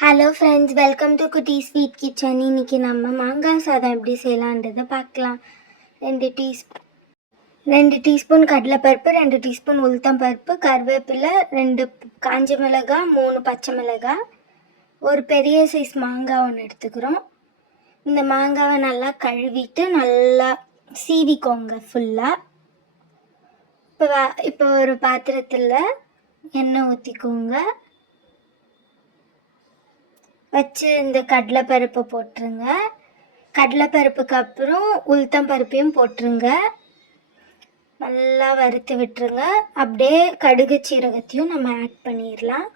Hello friends, welcome to குட்டி sweet kitchen. இன்றைக்கி நம்ம மாங்காய் சாதம் எப்படி செய்யலான்றதை பார்க்கலாம். 2 டீஸ்பூன் கடலைப்பருப்பு, 2 டீஸ்பூன் உளுத்தம்பருப்பு, கருவேப்பிலை, 2 காஞ்ச மிளகாய், 3 பச்சை மிளகாய், ஒரு பெரிய சைஸ் மாங்காய் ஒன்று எடுத்துக்கிறோம். இந்த மாங்காவை நல்லா கழுவிட்டு நல்லா சீவிக்கோங்க ஃபுல்லாக. இப்போ ஒரு பாத்திரத்தில் எண்ணெய் ஊற்றிக்கோங்க. வச்சு இந்த கடலைப்பருப்பை போட்டுருங்க. கடலைப்பருப்புக்கு அப்புறம் உளுத்தம் பருப்பையும் போட்டுருங்க. நல்லா வறுத்து விட்டுருங்க. அப்படியே கடுகு சீரகத்தையும் நம்ம ஆட் பண்ணிடலாம்.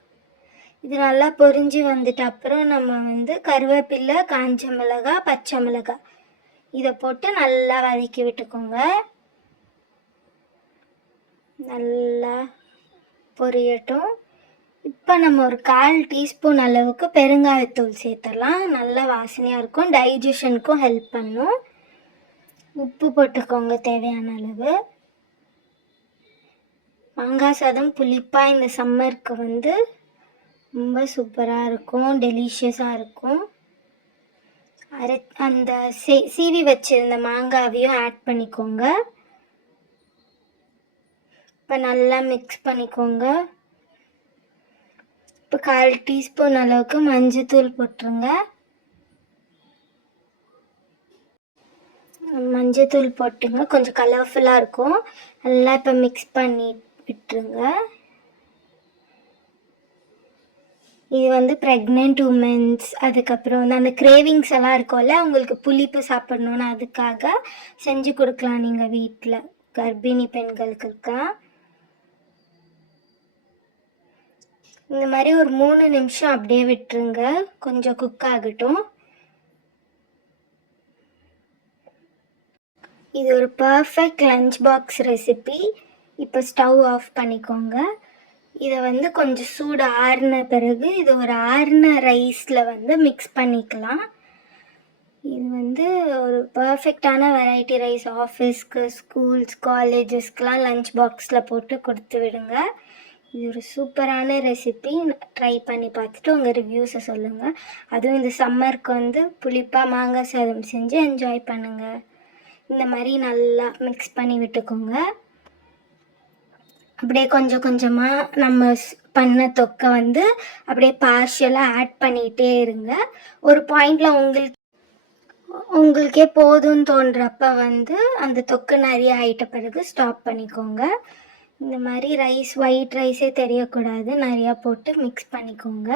இது நல்லா பொரிஞ்சு வந்துட்டு அப்புறம் நம்ம கருவேப்பிலை, காஞ்ச மிளகாய், பச்சை மிளகாய் இதை போட்டு நல்லா வதக்கி விட்டுக்கோங்க. நல்லா பொரியட்டும். இப்போ நம்ம ஒரு 1/4 டீஸ்பூன் அளவுக்கு பெருங்காயத்தூள் சேர்த்துடலாம். நல்லா வாசனையாக இருக்கும், டைஜஷனுக்கும் ஹெல்ப் பண்ணும். உப்பு போட்டுக்கோங்க தேவையான அளவு. மாங்காய் சாதம் புளிப்பாக இந்த சம்மருக்கு ரொம்ப சூப்பராக இருக்கும், டெலிஷியஸாக இருக்கும். அந்த சீவி வச்சுருந்த மாங்காவையும் ஆட் பண்ணிக்கோங்க. இப்போ நல்லா மிக்ஸ் பண்ணிக்கோங்க. இப்போ 1/4 டீஸ்பூன் அளவுக்கு மஞ்சத்தூள் போட்டுருங்க. மஞ்சத்தூள் போட்டுங்க, கொஞ்சம் கலர்ஃபுல்லாக இருக்கும். நல்லா இப்போ மிக்ஸ் பண்ணி விட்டுருங்க. இது ப்ரெக்னென்ட் உமன்ஸ், அதுக்கப்புறம் அந்த கிரேவிங்ஸ் எல்லாம் இருக்கும்ல, உங்களுக்கு புளிப்பு சாப்பிட்ணுன்னு அதுக்காக செஞ்சு கொடுக்கலாம் நீங்கள் வீட்டில். கர்ப்பிணி பெண்களுக்குலாம் இந்த மாதிரி ஒரு 3 நிமிஷம் அப்படியே விட்டுருங்க, கொஞ்சம் குக் ஆகட்டும். இது ஒரு பர்ஃபெக்ட் லஞ்ச் பாக்ஸ் ரெசிபி. இப்போ ஸ்டவ் ஆஃப் பண்ணிக்கோங்க. இதை கொஞ்சம் சூடு ஆறின பிறகு இது ஒரு ஆறின ரைஸில் மிக்ஸ் பண்ணிக்கலாம். இது ஒரு பர்ஃபெக்டான வெரைட்டி ரைஸ். ஆஃபீஸ்க்கு, ஸ்கூல்ஸ், காலேஜஸ்க்கெலாம் லஞ்ச் பாக்ஸில் போட்டு கொடுத்து விடுங்க. இது ஒரு சூப்பரான ரெசிபி. ட்ரை பண்ணி பார்த்துட்டு உங்கள் ரிவ்யூஸை சொல்லுங்கள். அதுவும் இந்த சம்மருக்கு புளிப்பாக மாங்காய் சாதம் செஞ்சு என்ஜாய் பண்ணுங்கள். இந்த மாதிரி நல்லா மிக்ஸ் பண்ணி விட்டுக்கோங்க. அப்படியே கொஞ்சம் கொஞ்சமாக நம்ம பண்ண தொக்கை அப்படியே பார்ஷியலாக ஆட் பண்ணிகிட்டே இருங்க. ஒரு பாயிண்டில் உங்களுக்கே போதும்னு தோன்றப்ப அந்த தொக்கு நிறைய ஆயிட்ட பிறகு ஸ்டாப் பண்ணிக்கோங்க. இந்த மாதிரி ஒயிட் ரைஸே தெரியக்கூடாது, நிறையா போட்டு மிக்ஸ் பண்ணிக்கோங்க.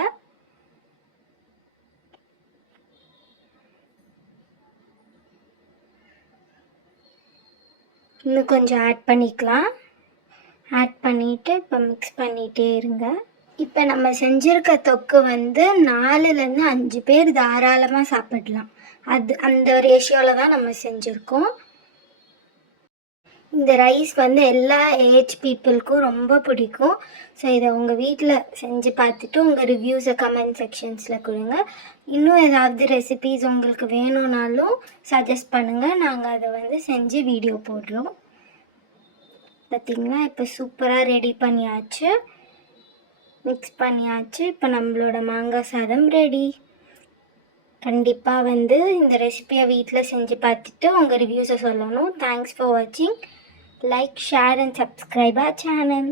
இன்னும் கொஞ்சம் ஆட் பண்ணிக்கலாம். ஆட் பண்ணிவிட்டு இப்போ மிக்ஸ் பண்ணிகிட்டே இருங்க. இப்போ நம்ம செஞ்சுருக்க தொக்கு 4லேருந்து 5 பேர் தாராளமாக சாப்பிடலாம். அந்த ரேஷியோவில் தான் நம்ம செஞ்சுருக்கோம். இந்த ரைஸ் எல்லா ஏஜ் பீப்புளுக்கும் ரொம்ப பிடிக்கும். ஸோ இதை உங்கள் வீட்டில் செஞ்சு பார்த்துட்டு உங்கள் ரிவ்யூஸை கமெண்ட் செக்ஷன்ஸில் கொடுங்க. இன்னும் ஏதாவது ரெசிபீஸ் உங்களுக்கு வேணும்னாலும் சஜஸ்ட் பண்ணுங்கள், நாங்கள் அதை செஞ்சு வீடியோ போடுறோம். பார்த்திங்களா, இப்போ சூப்பராக ரெடி பண்ணியாச்சு, மிக்ஸ் பண்ணியாச்சு. இப்போ நம்மளோட மாங்காய் சாதம் ரெடி. கண்டிப்பாக இந்த ரெசிபியை வீட்டில் செஞ்சு பார்த்துட்டு உங்கள் ரிவ்யூஸை சொல்லணும். தேங்க்ஸ் ஃபார் வாட்சிங். Like, share and subscribe our channel.